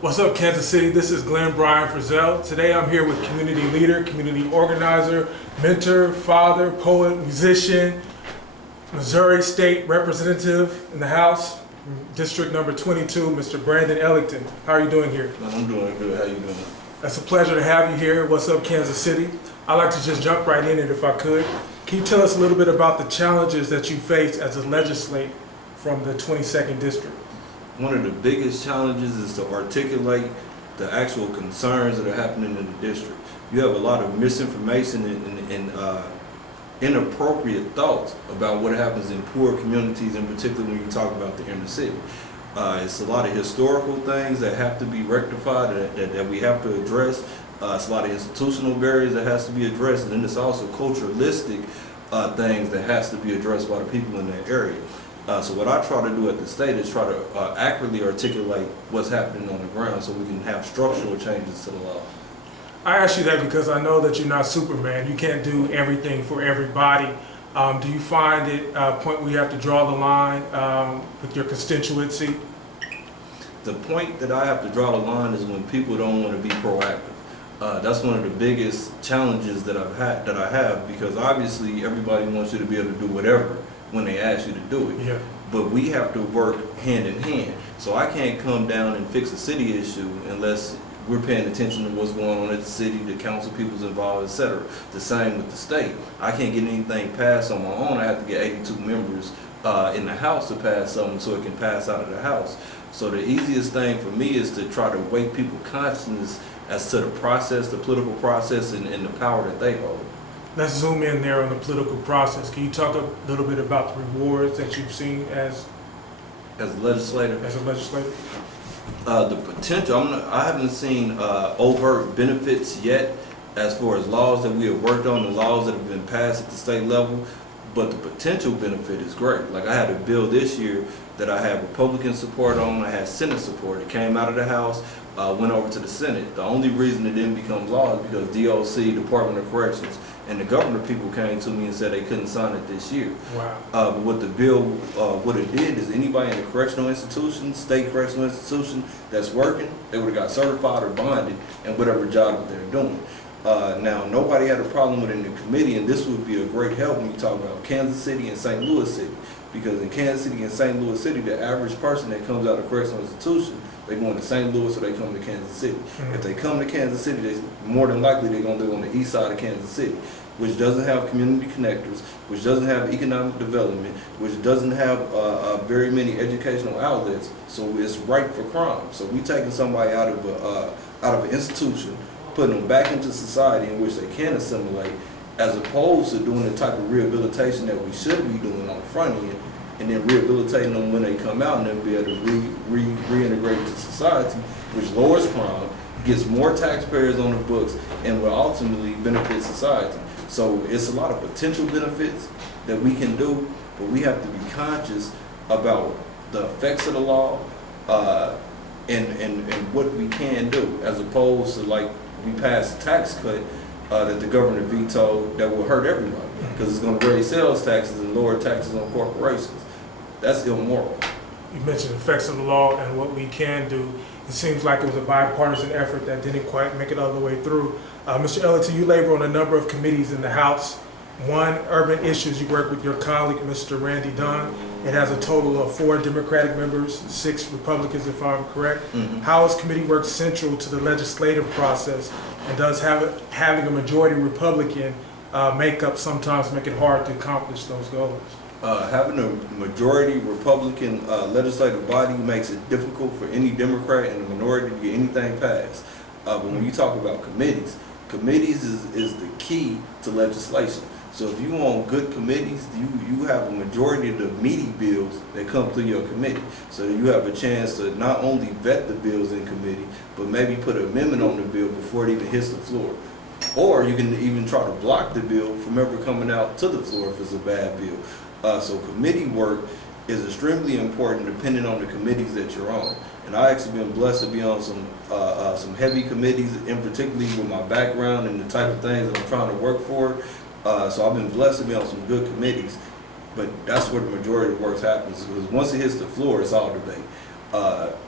What's up, Kansas City? This is Glenn Bryan Frizzell. Today I'm here with community leader, community organizer, mentor, father, poet, musician, Missouri State Representative in the House, District number 22, Mr. Brandon Ellington. How are you doing here? I'm doing good. How you doing? It's a pleasure to have you here. What's up, Kansas City? I'd like to just jump right in it if I could. Can you tell us a little bit about the challenges that you face as a legislator from the 22nd District? One of the biggest challenges is to articulate the actual concerns that are happening in the district. You have a lot of misinformation and inappropriate thoughts about what happens in poor communities, in particular when you talk about the inner city. It's a lot of historical things that have to be rectified, that we have to address. It's a lot of institutional barriers that has to be addressed, and then it's also culturalistic things that has to be addressed by the people in that area. So what I try to do at the state is try to accurately articulate what's happening on the ground so we can have structural changes to the law. I ask you that because I know that you're not Superman. You can't do everything for everybody. Do you find it a point where you have to draw the line with your constituency? The point that I have to draw the line is when people don't want to be proactive. That's one of the biggest challenges that I have, because obviously everybody wants you to be able to do whatever when they ask you to do it. Yeah. But we have to work hand in hand. So I can't come down and fix a city issue unless we're paying attention to what's going on at the city, the council people's involved, etc. The same with the state. I can't get anything passed on my own. I have to get 82 members in the House to pass something so it can pass out of the House. So the easiest thing for me is to try to wake people's consciousness as to the process, the political process, and the power that they hold. Let's zoom in there on the political process. Can you talk a little bit about the rewards that you've seen as a legislator? The potential, I haven't seen overt benefits yet as far as laws that we have worked on, the laws that have been passed at the state level, but the potential benefit is great. Like, I had a bill this year that I had Republican support on, I had Senate support. It came out of the House, went over to the Senate. The only reason it didn't become law is because DOC, Department of Corrections, and the governor people came to me and said they couldn't sign it this year. Wow. But what the bill, what it did is anybody in a correctional institution, state correctional institution that's working, they would have got certified or bonded in whatever job that they're doing. Now, nobody had a problem with it in the committee, and this would be a great help when you talk about Kansas City and St. Louis City. Because in Kansas City and St. Louis City, the average person that comes out of a correctional institution, they go to St. Louis or they come to Kansas City. Mm-hmm. If they come to Kansas City, they more than likely they're going to live on the east side of Kansas City, which doesn't have community connectors, which doesn't have economic development, which doesn't have very many educational outlets, so it's ripe for crime. So we taking somebody out of an institution, putting them back into society in which they can assimilate, as opposed to doing the type of rehabilitation that we should be doing on the front end, and then rehabilitating them when they come out and then be able to reintegrate into society, which lowers crime, gets more taxpayers on the books, and will ultimately benefit society. So it's a lot of potential benefits that we can do, but we have to be conscious about the effects of the law and what we can do, as opposed to, like, we passed a tax cut that the governor vetoed that will hurt everybody, because it's going to raise sales taxes and lower taxes on corporations. That's immoral. You mentioned the effects of the law and what we can do. It seems like it was a bipartisan effort that didn't quite make it all the way through. Mr. Ellington, you labor on a number of committees in the House. One, Urban Issues, you work with your colleague, Mr. Randy Dunn. It has a total of 4 Democratic members, 6 Republicans, if I'm correct. Mm-hmm. How is committee work central to the legislative process, and does having a majority Republican makeup sometimes make it hard to accomplish those goals? Having a majority Republican legislative body makes it difficult for any Democrat and a minority to get anything passed. But when you talk about committees is the key to legislation. So if you want good committees, you have a majority of the meaty bills that come through your committee. So you have a chance to not only vet the bills in committee, but maybe put an amendment on the bill before it even hits the floor. Or you can even try to block the bill from ever coming out to the floor if it's a bad bill. So committee work is extremely important depending on the committees that you're on. And I actually been blessed to be on some heavy committees, in particularly with my background and the type of things that I'm trying to work for. So I've been blessed to be on some good committees. but that's where the majority of the work happens, because once it hits the floor, it's all debate.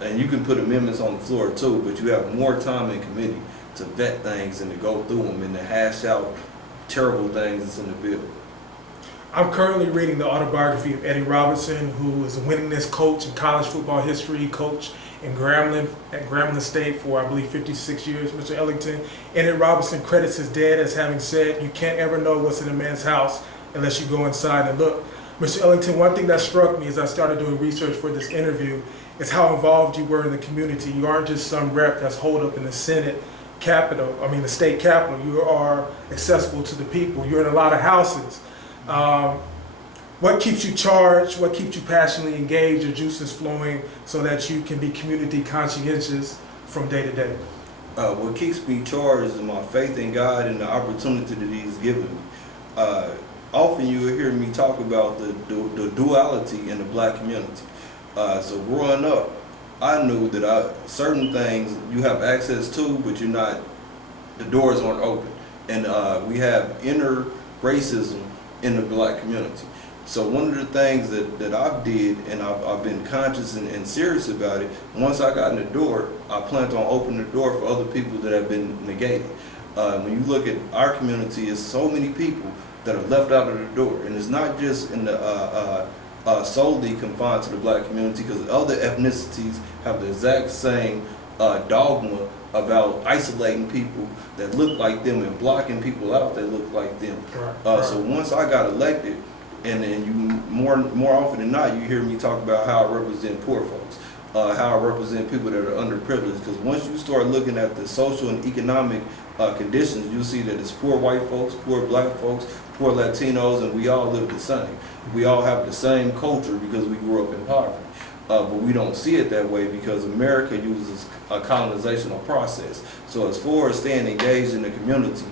And you can put amendments on the floor too, but you have more time in committee to vet things and to go through them and to hash out terrible things that's in the bill. I'm currently reading the autobiography of Eddie Robinson, who is a winningest coach in college football history. He coached in Grambling State for, I believe, 56 years, Mr. Ellington. Eddie Robinson credits his dad as having said, "You can't ever know what's in a man's house unless you go inside and look." Mr. Ellington, one thing that struck me as I started doing research for this interview is how involved you were in the community. You aren't just some rep that's holed up in the Senate Capitol, the state capitol. You are accessible to the people. You're in a lot of houses. What keeps you charged? What keeps you passionately engaged? Your juices flowing so that you can be community conscientious from day to day? What keeps me charged is my faith in God and the opportunity that He's given me. Often you will hear me talk about the duality in the black community. So growing up, I knew that certain things you have access to, but the doors aren't open. And we have inner racism in the black community. So one of the things that I did, and I've been conscious and serious about it, once I got in the door, I planned on opening the door for other people that have been negated. When you look at our community, it's so many people that are left out of the door. And it's not just in the solely confined to the black community, because other ethnicities have the exact same dogma about isolating people that look like them and blocking people out that look like them. Right. So once I got elected, and you more often than not, you hear me talk about how I represent poor folks, how I represent people that are underprivileged. Because once you start looking at the social and economic conditions, you'll see that it's poor white folks, poor black folks, poor Latinos, and we all live the same. We all have the same culture because we grew up in poverty. But we don't see it that way because America uses a colonizational process. So as far as staying engaged in the community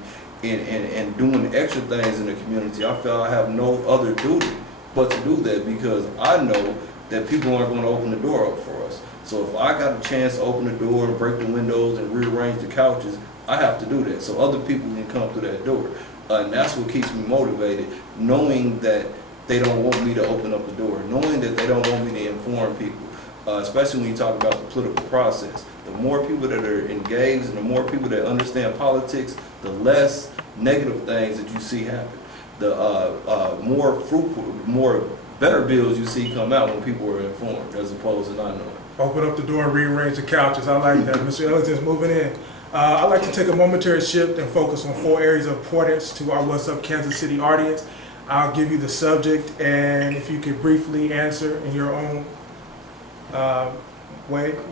and doing extra things in the community, I feel I have no other duty but to do that, because I know that people aren't going to open the door up for us. So if I got a chance to open the door and break the windows and rearrange the couches, I have to do that so other people can come through that door. And that's what keeps me motivated, knowing that they don't want me to open up the door, knowing that they don't want me to inform people, especially when you talk about the political process. The more people that are engaged and the more people that understand politics, the less negative things that you see happen. The more fruitful, better bills you see come out when people are informed as opposed to not knowing. Open up the door and rearrange the couches. I like that. Mr. Ellington's moving in. I'd like to take a momentary shift and focus on 4 areas of importance to our What's Up Kansas City audience. I'll give you the subject, and if you could briefly answer in your own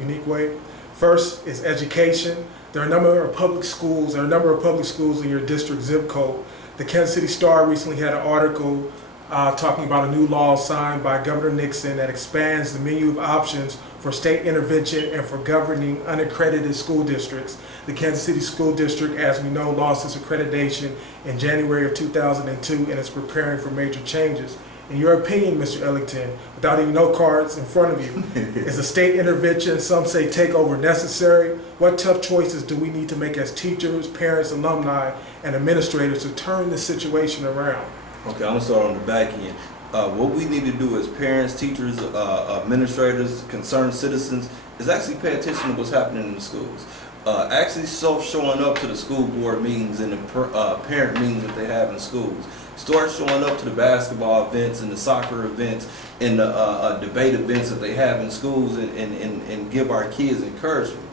unique way. First is education. There are a number of public schools. There are a number of public schools in your district zip code. The Kansas City Star recently had an article talking about a new law signed by Governor Nixon that expands the menu of options for state intervention and for governing unaccredited school districts. The Kansas City School District, as we know, lost its accreditation in January of 2002 and is preparing for major changes. In your opinion, Mr. Ellington, without even no cards in front of you, is a state intervention, some say takeover, necessary? What tough choices do we need to make as teachers, parents, alumni, and administrators to turn this situation around? Okay, I'm gonna start on the back end. What we need to do as parents, teachers, administrators, concerned citizens is actually pay attention to what's happening in the schools. Actually showing up to the school board meetings and the parent meetings that they have in schools. Start showing up to the basketball events and the soccer events and the debate events that they have in schools and give our kids encouragement.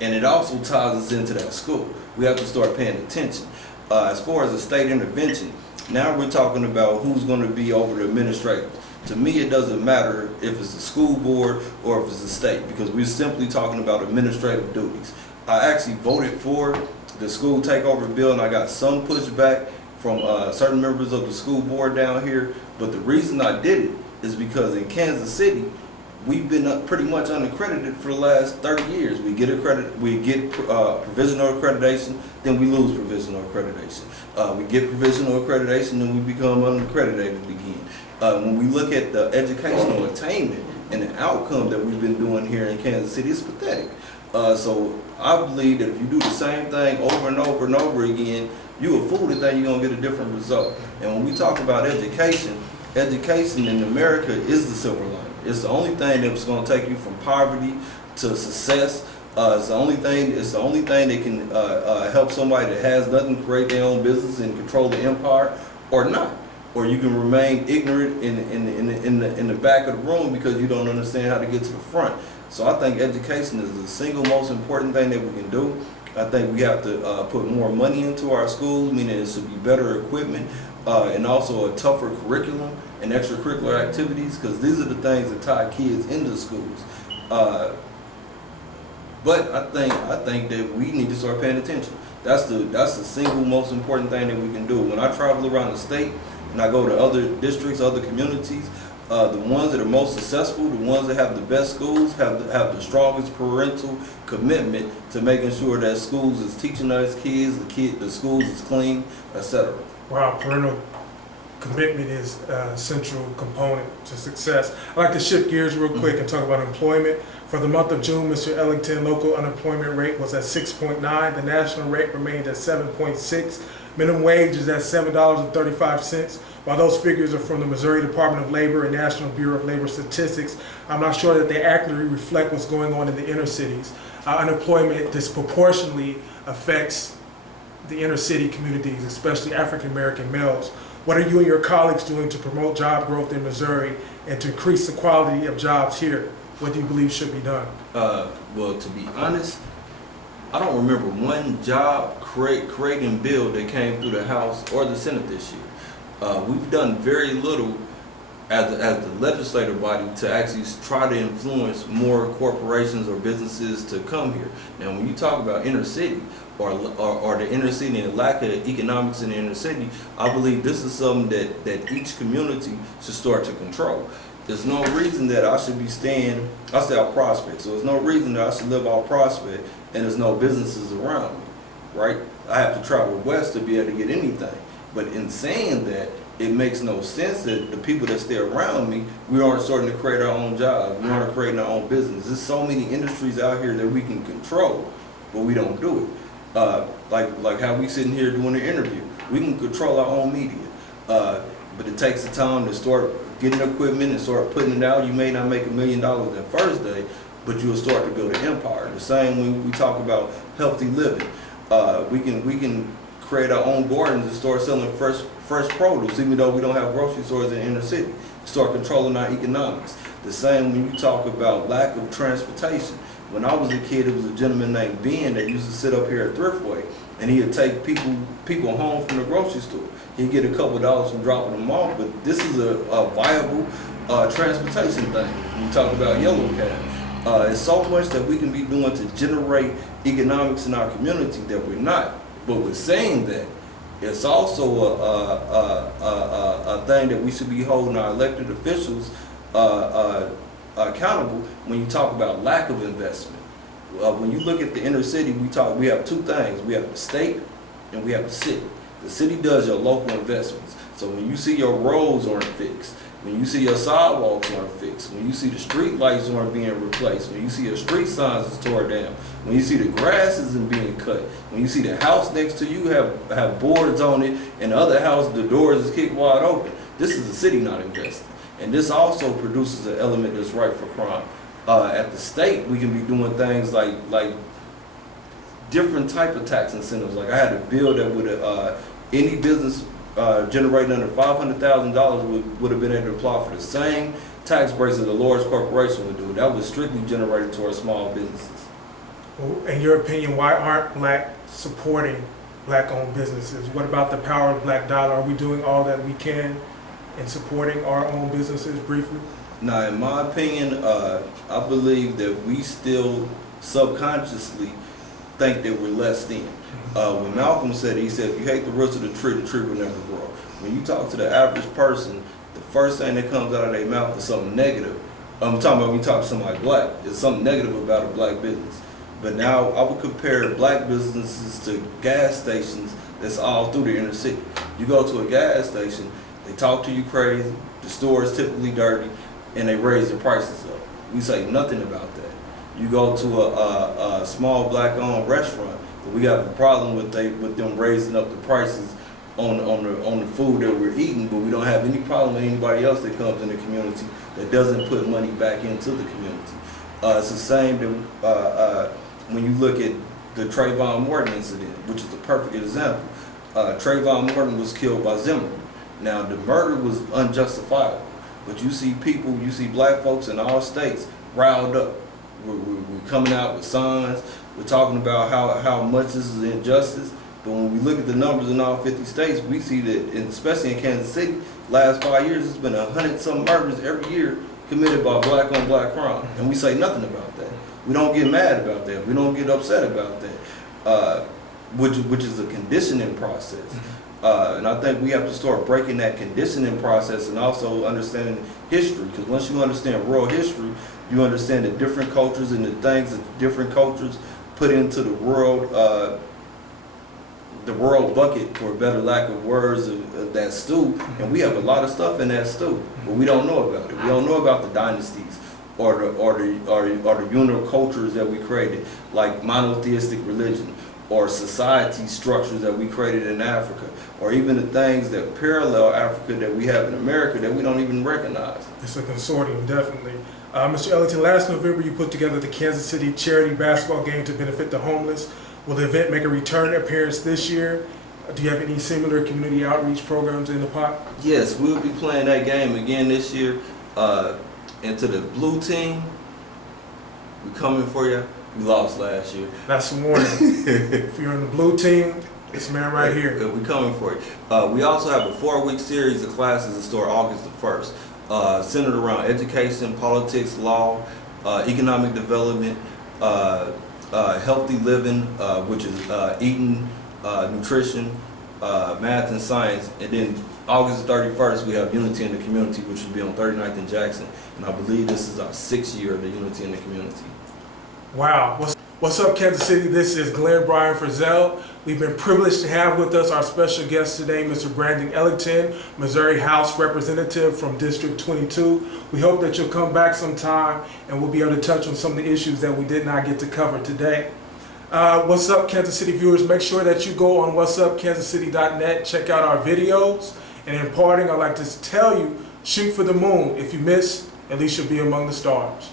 And it also ties us into that school. We have to start paying attention. As far as the state intervention, now we're talking about who's going to be over the administrators. To me, it doesn't matter if it's the school board or if it's the state, because we're simply talking about administrative duties. I actually voted for the school takeover bill, and I got some pushback from certain members of the school board down here. But the reason I did it is because in Kansas City, we've been pretty much unaccredited for the last 30 years. We get provisional accreditation, then we lose provisional accreditation. We get provisional accreditation, then we become unaccredited again. When we look at the educational attainment and the outcome that we've been doing here in Kansas City, it's pathetic. So I believe that if you do the same thing over and over and over again, you a fool to think you're gonna get a different result. And when we talk about education, education in America is the silver lining. It's the only thing that's going to take you from poverty to success. It's the only thing. It's the only thing that can help somebody that has nothing create their own business and control the empire, or not. Or you can remain ignorant in the back of the room because you don't understand how to get to the front. So I think education is the single most important thing that we can do. I think we have to put more money into our schools, meaning it should be better equipment and also a tougher curriculum and extracurricular activities, because these are the things that tie kids into schools. But I think that we need to start paying attention. That's the single most important thing that we can do. When I travel around the state and I go to other districts, other communities, the ones that are most successful, the ones that have the best schools, have the strongest parental commitment to making sure that schools is teaching those kids, the schools is clean, etc. Wow, parental commitment is a central component to success. I'd like to shift gears real quick and talk about employment. For the month of June, Mr. Ellington, local unemployment rate was at 6.9. The national rate remained at 7.6. Minimum wage is at $7.35. While those figures are from the Missouri Department of Labor and National Bureau of Labor Statistics, I'm not sure that they accurately reflect what's going on in the inner cities. Unemployment disproportionately affects the inner city communities, especially African American males. What are you and your colleagues doing to promote job growth in Missouri and to increase the quality of jobs here? What do you believe should be done? Well, to be honest, I don't remember one job creating bill that came through the House or the Senate this year. We've done very little as the legislative body to actually try to influence more corporations or businesses to come here. Now, when you talk about inner city or the inner city and the lack of economics in the inner city, I believe this is something that each community should start to control. There's no reason that I should be staying, I stay out Prospect, so there's no reason that I should live out Prospect and there's no businesses around me, right? I have to travel west to be able to get anything. But in saying that, it makes no sense that the people that stay around me, we aren't starting to create our own jobs, we aren't creating our own business. There's so many industries out here that we can control, but we don't do it. Like how we sitting here doing an interview. We can control our own media, but it takes the time to start getting equipment and start putting it out. You may not make $1 million the first day, but you'll start to build an empire. The same when we talk about healthy living. We can create our own gardens and start selling fresh produce, even though we don't have grocery stores in the inner city. Start controlling our economics. The same when you talk about lack of transportation. When I was a kid, it was a gentleman named Ben that used to sit up here at Thriftway, and he would take people home from the grocery store. He'd get a couple of dollars from dropping them off, but this is a viable transportation thing. When you talk about yellow cab, it's so much that we can be doing to generate economics in our community that we're not. But with saying that, it's also a thing that we should be holding our elected officials accountable when you talk about lack of investment. When you look at the inner city, we have two things. We have the state and we have the city. The city does your local investments. So when you see your roads aren't fixed, when you see your sidewalks aren't fixed, when you see the street lights aren't being replaced, when you see your street signs is torn down, when you see the grass isn't being cut, when you see the house next to you have boards on it and the other house, the doors is kicked wide open, this is the city not investing. And this also produces an element that's ripe for crime. At the state, we can be doing things like different type of tax incentives. Like I had a bill that would any business generating under $500,000 would have been able to apply for the same tax breaks that a large corporation would do. That was strictly generated towards small businesses. Well, in your opinion, why aren't black supporting black-owned businesses? What about the power of the black dollar? Are we doing all that we can in supporting our own businesses briefly? Now, in my opinion, I believe that we still subconsciously think that we're less than. When Malcolm said it, he said, if you hate the roots of the tree will never grow. When you talk to the average person, the first thing that comes out of their mouth is something negative. I'm talking about when you talk to somebody black, it's something negative about a black business. But now I would compare black businesses to gas stations that's all through the inner city. You go to a gas station, they talk to you crazy, the store is typically dirty, and they raise the prices up. We say nothing about that. You go to a small black-owned restaurant, but we have a problem with them raising up the prices on the food that we're eating, but we don't have any problem with anybody else that comes in the community that doesn't put money back into the community. It's the same when you look at the Trayvon Martin incident, which is a perfect example. Trayvon Martin was killed by Zimmerman. Now, the murder was unjustifiable, but you see people, you see black folks in all states riled up. We're coming out with signs. We're talking about how much this is an injustice. But when we look at the numbers in all 50 states, we see that, and especially in Kansas City, last 5 years, it's been 100-some murders every year committed by black on black crime. And we say nothing about that. We don't get mad about that. We don't get upset about that, which is a conditioning process. And I think we have to start breaking that conditioning process and also understanding history. Because once you understand world history, you understand the different cultures and the things that different cultures put into the world bucket, for a better lack of words, of that stew. And we have a lot of stuff in that stew, but we don't know about it. We don't know about the dynasties or the unicultures that we created, like monotheistic religion, or society structures that we created in Africa, or even the things that parallel Africa that we have in America that we don't even recognize. It's a consortium, definitely. Mr. Ellington, last November you put together the Kansas City charity basketball game to benefit the homeless. Will the event make a return appearance this year? Do you have any similar community outreach programs in the pot? Yes, we'll be playing that game again this year. And to the blue team, we're coming for you. We lost last year. That's a warning. If you're on the blue team, this man right here. We're coming for you. We also have a 4-week series of classes that start August the 1st, centered around education, politics, law, economic development, healthy living, which is eating, nutrition, math and science. And then August the 31st, we have Unity in the Community, which will be on 39th and Jackson. And I believe this is our 6th year of the Unity in the Community. Wow. What's up, Kansas City? This is Glenn Bryan Frizzell. We've been privileged to have with us our special guest today, Mr. Brandon Ellington, Missouri House Representative from District 22. We hope that you'll come back sometime and we'll be able to touch on some of the issues that we did not get to cover today. What's Up Kansas City viewers, make sure that you go on whatsupkansascity.net, check out our videos. And in parting, I'd like to tell you, shoot for the moon. If you miss, at least you'll be among the stars.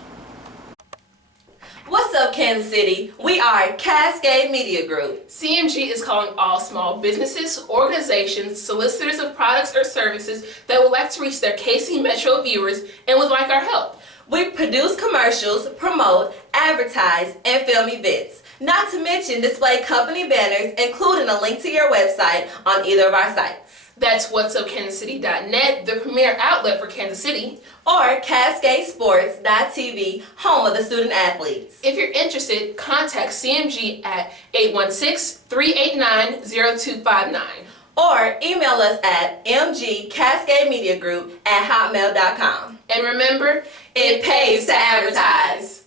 What's up, Kansas City? We are Cascade Media Group. CMG is calling all small businesses, organizations, solicitors of products or services that would like to reach their KC Metro viewers and would like our help. We produce commercials, promote, advertise, and film events. Not to mention display company banners, including a link to your website on either of our sites. That's whatsupkansascity.net, the premier outlet for Kansas City. Or CascadeSports.tv, home of the student athletes. If you're interested, contact CMG at 816-389-0259. Or email us at mgcascademediagroup@hotmail.com. And remember, it pays to advertise.